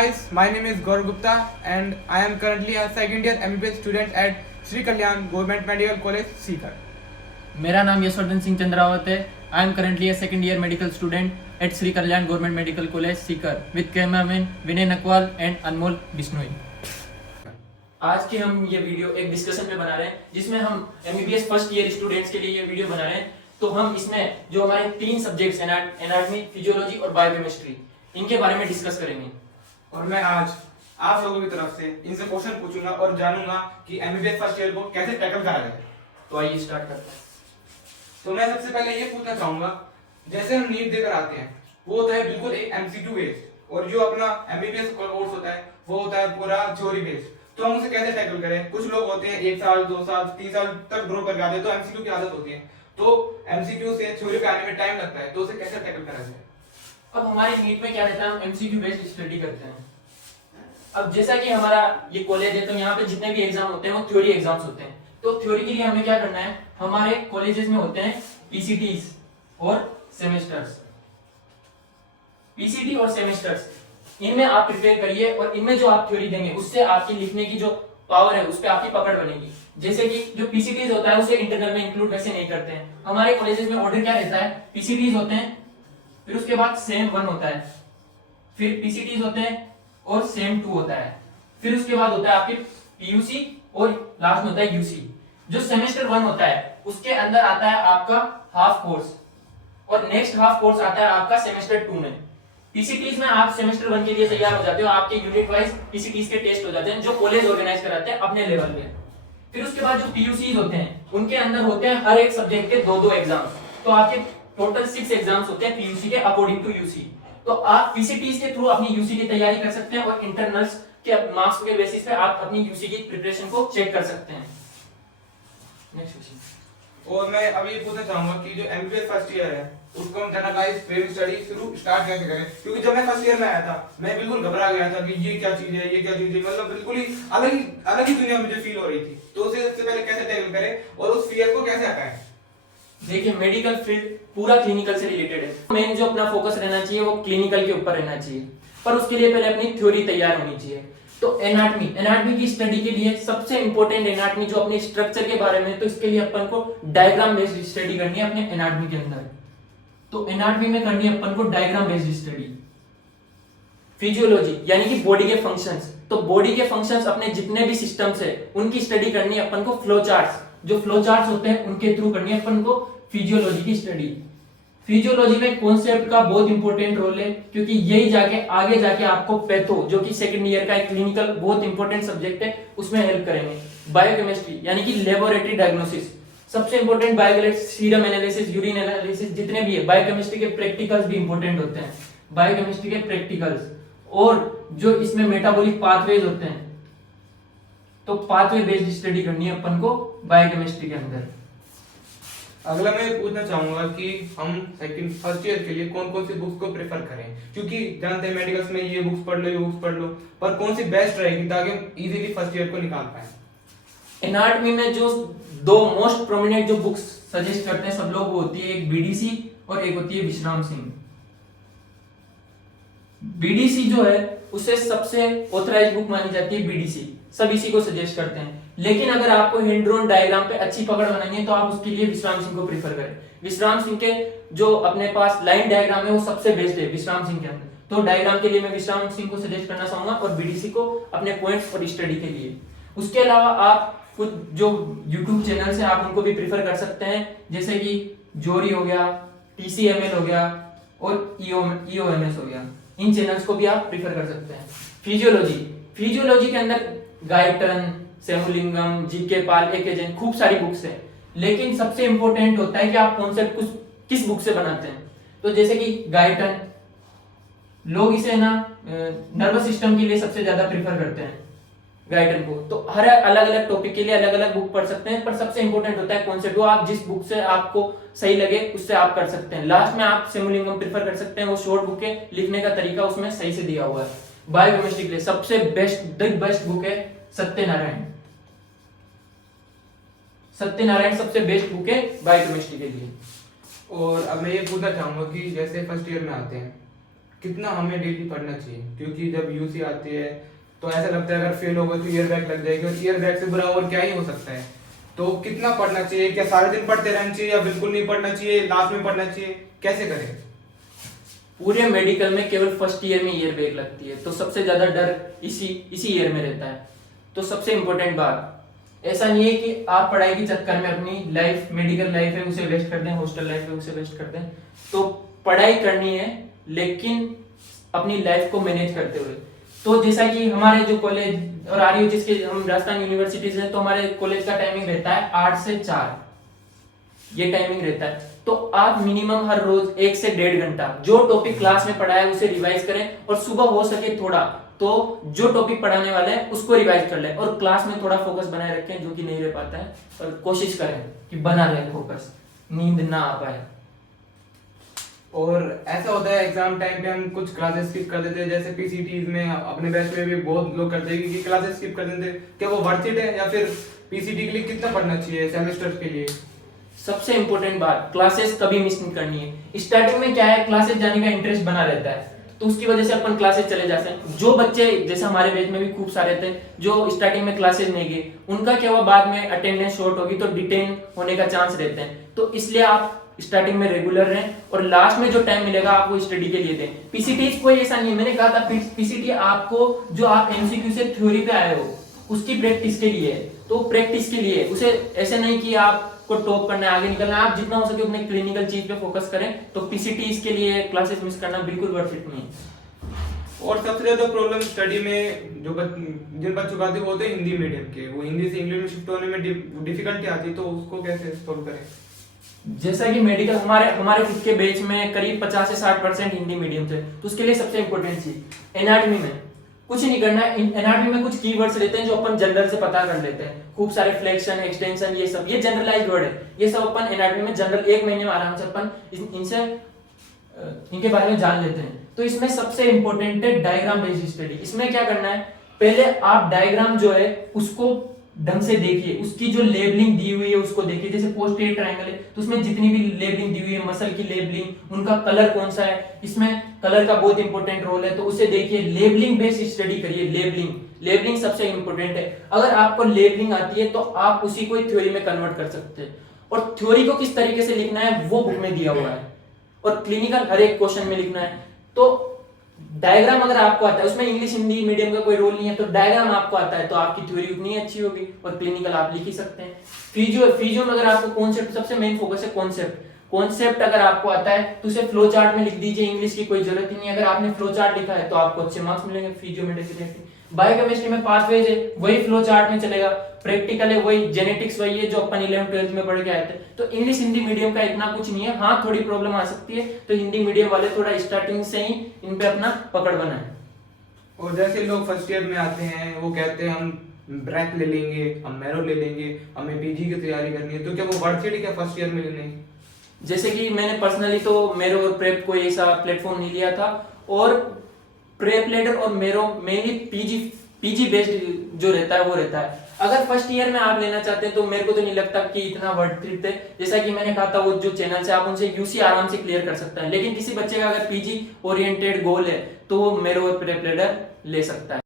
guys, my name is Gaurav Gupta and I am currently a second year MBBS student at Sri Kalyan Government Medical College, Sikar. मेरा नाम यशवर्धन सिंह चंद्रावत है. I am currently a second year medical student at Sri Kalyan Government Medical College, Sikar with cameraman Vinay Nakwal and Anmol Bishnoi. आज की हम ये video एक discussion में बना रहे हैं जिसमें हम MBBS फर्स्ट ईयर स्टूडेंट्स के लिए ये वीडियो बना रहे हैं. तो हम इसमें जो हमारे तीन सब्जेक्ट्स एनाटॉमी, फिजियोलॉजी और बायोकेमिस्ट्री, इनके बारे में डिस्कस करेंगे. और मैं आज आप लोगों की तरफ से इनसे क्वेश्चन पूछूंगा और जानूंगा कि MBBS फर्स्ट ईयर को कैसे टैकल करा जाए. तो आइए स्टार्ट करते हैं. तो मैं सबसे पहले ये पूछना चाहूंगा, जैसे हम नीट देकर आते हैं वो होता है बिल्कुल एक MCQ बेस्ड, और जो अपना MBBS कोर्स होता है वो होता है पूरा थ्योरी बेस्ड. तो हम उसे कैसे टैकल करें? कुछ लोग होते हैं 1 साल 2 साल 3 साल तक ग्रो कर जाते हैं, तो MCQ की आदत होती है, तो MCQ से थ्योरी पे आने में टाइम लगता है, तो उसे कैसे टैकल करा जाए? अब हमारे नीट में क्या रहता है, हम MCQ बेस्ड स्टडी करते हैं. अब जैसा कि हमारा ये कॉलेज है तो यहाँ पे जितने भी एग्जाम होते हैं वो थ्योरी एग्जाम्स होते हैं. तो थ्योरी के लिए हमें क्या करना है, हमारे कॉलेजेस में होते हैं PCTs और सेमेस्टर्स. PCT और सेमेस्टर्स, इनमें आप प्रिपेयर करिए और इनमें जो आप थ्योरी देंगे उससे आपकी लिखने की जो पावर है उस पे आपकी पकड़ बनेगी. जैसे कि जो PCTs होता है उसे इंटरनल में इंक्लूड वैसे नहीं करते हैं. हमारे कॉलेजेस में ऑर्डर क्या रहता है, PCTs होते हैं, फिर उसके बाद सेम 1 होता है, फिर PCTs होते हैं और सेम 2 होता है, फिर उसके बाद होता है आपके PUC और लास्ट में होता है UC. जो सेमेस्टर 1 होता है उसके अंदर आता है आपका हाफ कोर्स और नेक्स्ट हाफ कोर्स आता है आपका सेमेस्टर 2 में. PCTs में आप सेमेस्टर 1 के लिए तैयार हो जाते हो, आपके यूनिट वाइज PCTs के टेस्ट हो जाते हैं जो कॉलेज ऑर्गेनाइज कराते हैं अपने लेवल पे. फिर उसके बाद जो PUCs होते हैं उनके अंदर होते हैं हर एक सब्जेक्ट के 2-2 एग्जाम, तो आपके टोटल 6 एग्जाम्स होते हैं PUC के अकॉर्डिंग टू UC. तो आप PCTs के थ्रू अपनी UC की तैयारी कर सकते हैं और इंटरनल्स के मार्क्स के बेसिस पे आप अपनी UC की प्रिपरेशन को चेक कर सकते हैं. Next question. और मैं अभी ये पूछना चाहूंगा कि जो MBBS फर्स्ट ईयर है उसको हम जनरलाइज फ्रेम स्टडी शुरू स्टार्ट कैसे करें? क्योंकि जब मैं फर्स्ट ईयर में आया था मैं बिल्कुल घबरा गया था कि ये क्या चीज है, ये क्या चीज है, मतलब बिल्कुल ही अलग ही दुनिया मुझे फील हो रही थी. तो उसे सबसे पहले कैसे टैकल करें और उस फियर को कैसे हटाएं? देखिए, मेडिकल फील्ड पूरा क्लिनिकल से रिलेटेड है. मेन जो अपना फोकस रहना चाहिए वो क्लिनिकल के ऊपर रहना चाहिए, पर उसके लिए पहले अपनी थ्योरी तैयार होनी चाहिए. तो एनाटॉमी की स्टडी के लिए सबसे इंपॉर्टेंट एनाटॉमी जो अपने स्ट्रक्चर के बारे में, तो इसके लिए अपन को डायग्राम बेस्ड स्टडी करनी है अपने एनाटॉमी के अंदर. तो एनाटॉमी में करनी है अपन को डायग्राम बेस्ड स्टडी. फिजियोलॉजी यानी कि बॉडी के फंक्शंस, तो बॉडी के फंक्शंस अपने जितने भी सिस्टम्स है उनकी स्टडी करनी है अपन को. फ्लो चार्ट्स, जो फ्लो चार्ट्स होते हैं उनके थ्रू करनी है अपन को फिजियोलॉजी की स्टडी. फिजियोलॉजी में कॉन्सेप्ट का बहुत इंपॉर्टेंट रोल है, क्योंकि यही जाके आगे जाके आपको पैथो, जो कि सेकंड ईयर का एक क्लिनिकल बहुत इंपॉर्टेंट सब्जेक्ट है, उसमें हेल्प करेंगे. बायोकेमिस्ट्री यानी कि लेबोरेटरी डायग्नोसिस, सबसे important biochemistry, serum analysis, urine analysis, जितने भी है. बायोकेमिस्ट्री के प्रैक्टिकल्स भी इंपॉर्टेंट होते हैं, बायोकेमिस्ट्री के प्रैक्टिकल्स. और जो इसमें मेटाबॉलिक पाथवेज होते हैं, तो पाथवे बेस्ड स्टडी करनी है अपन को बायोकेमिस्ट्री के अंदर. अगला मैं पूछना चाहूंगा कि हम सेकंड फर्स्ट ईयर के लिए कौन कौन सी बुक्स को प्रेफर करें? क्योंकि जानते हैं मेडिकल्स में ये बुक्स पढ़ लो, ये बुक्स पढ़ लो, पर कौन सी बेस्ट रहेगी ताकि हम इजीली फर्स्ट ईयर को निकाल पाए? एनाटॉमी में जो 2 मोस्ट प्रोमिनेंट जो बुक्स सजेस्ट करते हैं सब लोग, वो होती है एक BDC और एक होती है विश्राम सिंह. BDC जो है उसे सबसे ऑथराइज्ड बुक मानी जाती है. BDC सब इसी को सजेस्ट करते हैं. लेकिन अगर आपको हैंड ड्रॉन डायग्राम पे अच्छी पकड़ बनानी है तो आप उसके लिए विश्राम सिंह को प्रेफर करें. विश्राम सिंह के जो अपने पास लाइन डायग्राम है वो सबसे बेस्ट है विश्राम सिंह के अंदर. तो डायग्राम के लिए मैं विश्राम सिंह को सजेस्ट करना चाहूंगा और BDC को अपने पॉइंट्स और स्टडी के लिए. उसके अलावा आप कुछ जो YouTube चैनल है आप उनको भी प्रेफर कर सकते हैं, जैसे कि जोरी हो गया, TCML हो गया और EOMS हो गया. इन चैनल्स को भी आप प्रेफर कर सकते हैं. फिजियोलॉजी के अंदर गायटन, सेमुलिंगम, जीके पाल, एके जैन, खूब सारी बुक्स हैं. लेकिन सबसे इंपॉर्टेंट होता है कि आप कॉन्सेप्ट किस बुक से बनाते हैं. तो जैसे कि गायटन, लोग इसे ना नर्वस सिस्टम के लिए सबसे ज्यादा प्रेफर करते हैं गायटन को. तो हर अलग अलग टॉपिक के लिए अलग अलग बुक पढ़ सकते हैं, पर सबसे इंपॉर्टेंट होता है कॉन्सेप्ट. वो आप जिस बुक से आपको सही लगे उससे आप कर सकते हैं. लास्ट में आप सेमुलिंगम प्रेफर कर सकते हैं, वो शॉर्ट बुक है, लिखने का तरीका उसमें सही से दिया हुआ है. बायोकेमिस्ट्री के लिए सबसे बेस्ट बुक है सत्यनारायण. सबसे बेस्ट बुक है बायोकेमिस्ट्री के लिए. और अब मैं ये पूछना चाहूंगा कि जैसे फर्स्ट ईयर में आते हैं कितना हमें डेली पढ़ना चाहिए, क्योंकि जब यूसी आती है तो ऐसा लगता है अगर फेल हो गए तो ईयर बैक लग जाएगी, और ईयर बैक से बुरा और क्या ही हो सकता है। तो कितना पढ़ना चाहिए, क्या सारे दिन पढ़ते रहना चाहिए या बिल्कुल नहीं पढ़ना चाहिए, लास्ट में पढ़ना चाहिए, कैसे करें? पूरे मेडिकल में केवल फर्स्ट ईयर में ईयर बैक लगती है, तो सबसे ज्यादा डर इसी ईयर में रहता है। तो सबसे इम्पोर्टेंट बात, ऐसा नहीं है कि आप पढ़ाई के चक्कर में अपनी लाइफ, मेडिकल लाइफ है उसे वेस्ट कर दें, हॉस्टल लाइफ है उसे वेस्ट कर दें। तो पढ़ाई करनी है लेकिन अपनी लाइफ को मैनेज करते हुए। तो जैसा कि हमारे जो कॉलेज और आरयू जिसके हम राजस्थान यूनिवर्सिटीज है, तो हमारे कॉलेज का टाइमिंग रहता है 8 से 4, ये टाइमिंग रहता है। तो आप मिनिमम हर रोज 1 से 1.5 घंटा जो टॉपिक क्लास में पढ़ा है उसे रिवाइज करें, और सुबह हो सके थोड़ा तो जो टॉपिक पढ़ाने वाले हैं उसको रिवाइज कर लें, और क्लास में थोड़ा फोकस बनाए रखें जो कि नहीं रह पाता है, और कोशिश करें कि बना रहे फोकस, नींद ना आ पाए। और ऐसा होता है एग्जाम टाइम पे हम कुछ क्लासेस स्किप कर देते हैं, जैसे पीसीटीज में अपने बैच में भी बहुत लोग करते हैं कि क्लासेस स्किप कर देते हैं। क्या वो वर्थ इट है, या फिर पीसीटी के लिए कितना पढ़ना चाहिए सेमेस्टर के लिए? सबसे इंपॉर्टेंट बात, क्लासेस कभी मिस नहीं करनी है। स्टार्टिंग में क्या है, क्लासेस जाने का इंटरेस्ट बना रहता है, तो उसकी वजह से अपन क्लासेस चले जाते हैं। जो बच्चे, जैसे हमारे बैच में भी खूब सारे थे जो स्टार्टिंग में क्लासेस नहीं गए, उनका क्या हुआ, बाद में अटेंडेंस शॉर्ट होगी तो डिटेन होने का चांस रहते हैं। तो इसलिए आप स्टार्टिंग में रेगुलर रहें, और लास्ट में जो टाइम मिलेगा आपको स्टडी के लिए दें। पीसीटी कोई ऐसा नहीं है, मैंने कहा था पीसीटी आपको, जो आप एमसीक्यू से थ्योरी पे आए हो उसकी प्रैक्टिस के लिए है, तो प्रैक्टिस के लिए उसे ऐसे नहीं कि आपको टॉप करना है, आगे निकलना है। आप जितना हो सके उतने क्लिनिकल चीज पे फोकस करें। तो पीसीटी के लिए क्लासेस मिस करना बिल्कुल वर्थ इट नहीं है। और सबसे ज्यादा प्रॉब्लम स्टडी में जो जिन बच्चों को आती है वो होते हैं हिंदी मीडियम के, वो हिंदी से इंग्लिश में शिफ्ट होने में डिफिकल्टी आती है, तो उसको कैसे सॉल्व करें? जैसा कि मेडिकल हमारे खुद के बैच में करीब 50 से 60% हिंदी मीडियम थे, तो उसके लिए सबसे इंपॉर्टेंट चीज एनाटॉमी में कुछ नहीं करना है। एनाटॉमी में कुछ कीवर्ड्स रहते हैं जो अपन जनरल से पता कर लेते हैं, खूब सारे फ्लेक्शन, एक्सटेंशन, ये सब ये जनरलाइज्ड वर्ड है, ये सब अपन एनाटॉमी में जनरल 1 महीने में आराम से अपन इनके बारे में जान लेते हैं। तो इसमें सबसे इंपॉर्टेंट है डायग्राम बेस्ड स्टडी। इसमें क्या करना है, पहले आप डायग्राम जो है उसको ढंग से देखिए, उसकी जो लेबलिंग दी हुई है उसको देखिए। जैसे पोस्टीरियर ट्रायंगल है तो उसमें जितनी भी लेबलिंग दी हुई है, मसल की लेबलिंग, उनका कलर कौन सा है, इसमें कलर का बहुत इंपॉर्टेंट रोल है, तो उसे देखिए। लेबलिंग बेस्ड स्टडी करिए। लेबलिंग सबसे इंपॉर्टेंट है। अगर आपको लेबलिंग आती है तो आप उसी को थ्योरी में कन्वर्ट कर सकते हैं, और थ्योरी को किस तरीके से लिखना है वो बुक में दिया हुआ है, और क्लिनिकल हर एक क्वेश्चन में लिखना है। तो डायग्राम अगर आपको आता है, उसमें इंग्लिश हिंदी मीडियम का कोई रोल नहीं है, तो डायग्राम आपको आता है तो आपकी थ्योरी उतनी अच्छी होगी, और क्लिनिकल आप लिख ही सकते हैं। फिजियो में अगर आपको कॉन्सेप्ट, सबसे मेन फोकस है कॉन्सेप्ट अगर आपको आता है तो उसे फ्लो चार्ट में लिख दीजिए, इंग्लिश की कोई जरूरत ही नहीं है। अगर आपने फ्लो चार्ट लिखा है तो आपको अच्छे मार्क्स मिलेंगे फिजियो में डेफिनेटली। बायोकेमिस्ट्री में पाथवेज है, वही फ्लो चार्ट में चलेगा। प्रैक्टिकल है वही, जेनेटिक्स वही है जो अपन 11th-12th में पढ़ के आए थे। तो इंग्लिश हिंदी मीडियम का इतना कुछ नहीं है। हाँ, थोड़ी प्रॉब्लम आ सकती है, तो हिंदी मीडियम वाले थोड़ा स्टार्टिंग से ही इन पे अपना पकड़ बनाए। और जैसे लोग फर्स्ट ईयर में आते हैं वो कहते हैं हम ब्रैक ले लेंगे, हम मैरो ले लेंगे, हमें पीजी की तैयारी करनी है, तो क्या वो वर्थ इट है क्या फर्स्ट ईयर में लेने? जैसे कि मैंने पर्सनली तो मेरो और प्रेप कोई ऐसा प्लेटफॉर्म नहीं लिया था, और प्रेप लेटर और मेरो मेनली पीजी बेस्ड जो रहता है वो रहता है। अगर फर्स्ट ईयर में आप लेना चाहते हैं तो मेरे को तो नहीं लगता कि इतना वर्थ इट है। जैसा कि मैंने कहा था, वो जो चैनल से आप उनसे यूसी आराम से क्लियर कर सकता है, लेकिन किसी बच्चे का अगर पीजी ओरिएंटेड गोल है तो वो मेरो और प्रेप लेटर ले सकता है।